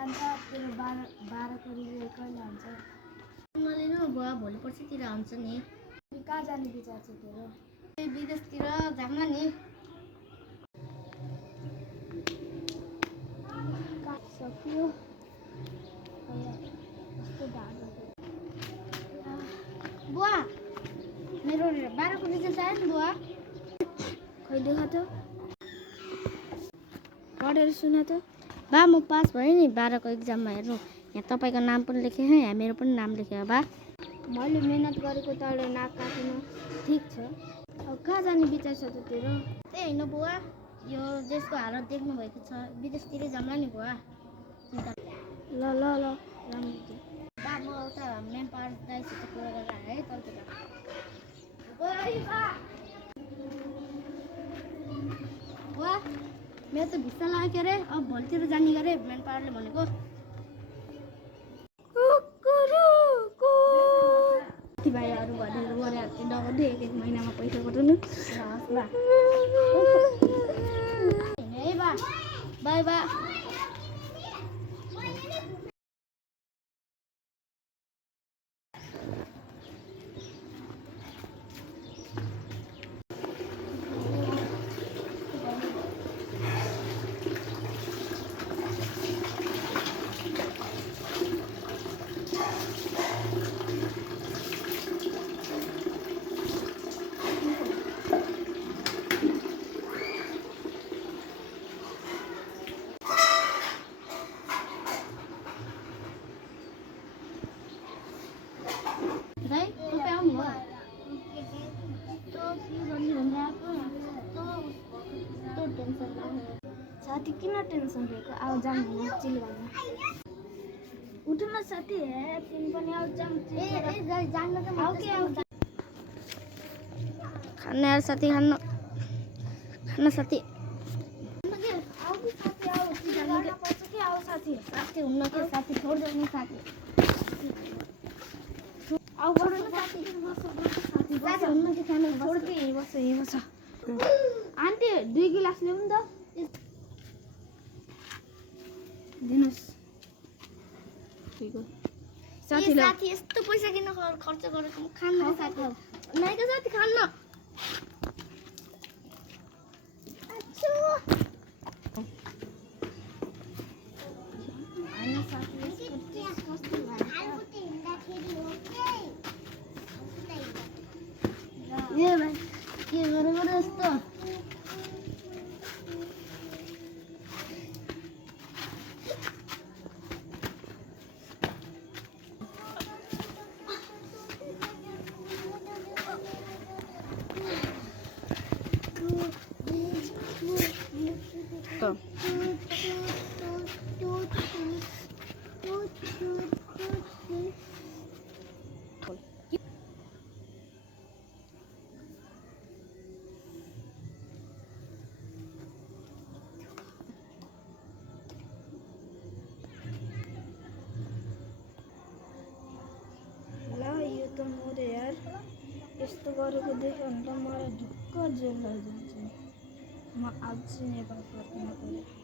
कान्छ तेरो 12 को रिजल्ट कहिले हुन्छ? नलिनु बुवा, भोलि पर्सितिर हुन्छ नि। कहाँ जाने विचार छ तेरो? विदेशतिर जाऊँ नि। सक्यो बुवा, मेरो 12 को रिजल्ट आयो नि बुवा। खै देखा त पढेर सुना त। बा म पास भएँ नि 12 को एक्जाममा। हेर्नु यहाँ तपाईँको नाम पनि लेखेँ है, यहाँ मेरो पनि नाम लेखेँ बा। मैले मेहनत गरेको तले नाक काटिनु ठिक छ। अब कहाँ जाने विचार छ त तेरो? त्यही होइन बुवा, यो देशको हालत देख्नु भएको छ, विदेशतिरै जाउँला नि बुवा। ल ल ल राम्रो। बा म उता मेन पावर दाइसित कुरा गरेर आएँ है तलतिर। बुवा मेरो त भिसा लाग्यो के अरे, अब भोलितिर जाने गरे मेन पावरले भनेको। साथीभाइहरू भनेर गरेर नगर्नु, एक महिनामा पैसा कटाउनु। है बा, बाई बा। दाइ तपाईँ आउनुभयो? साथी किन टेन्सन लिएको? आऊ जाऊँ चिल गर्न। उठ न साथी, हे तिमी पनि आऊ जाऊँ। जान्न त आऊ के आऊ। खाना यार साथी, खाना साथी। आऊ कि साथी आऊ। जान्न पर्छ कि आऊ साथी। साथी हुन्न के साथी, छोड्देऊ नि साथी। आऊ बस न साथी। साथी हुन्न कि खानु छोड के यही बस आन्टी 2 गिलास ल्याउनु त। दिनुस् साथी यस्तो पैसा किन खर्च गरेको? खान्न साथी। नाइका साथी खान्न। के गरेको यस्तो? मोरे यार यस्तो गरेको देख्यो भने त मलाई ढुक्क जेल लैजान्छ। म आज नेपाल फर्किन पर्यो।